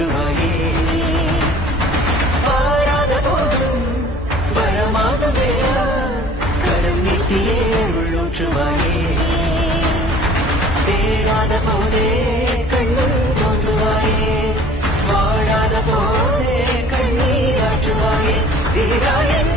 உள்ளூற்றுவாயே பாராத போதும் வரமாகவே கரம் நீட்டியே உள்ளூற்றுவாயே தேடாத போதே கண்ணில் தோன்றுவாயே வாழாத போதே கண்ணீராற்றுவாயே தீராயன்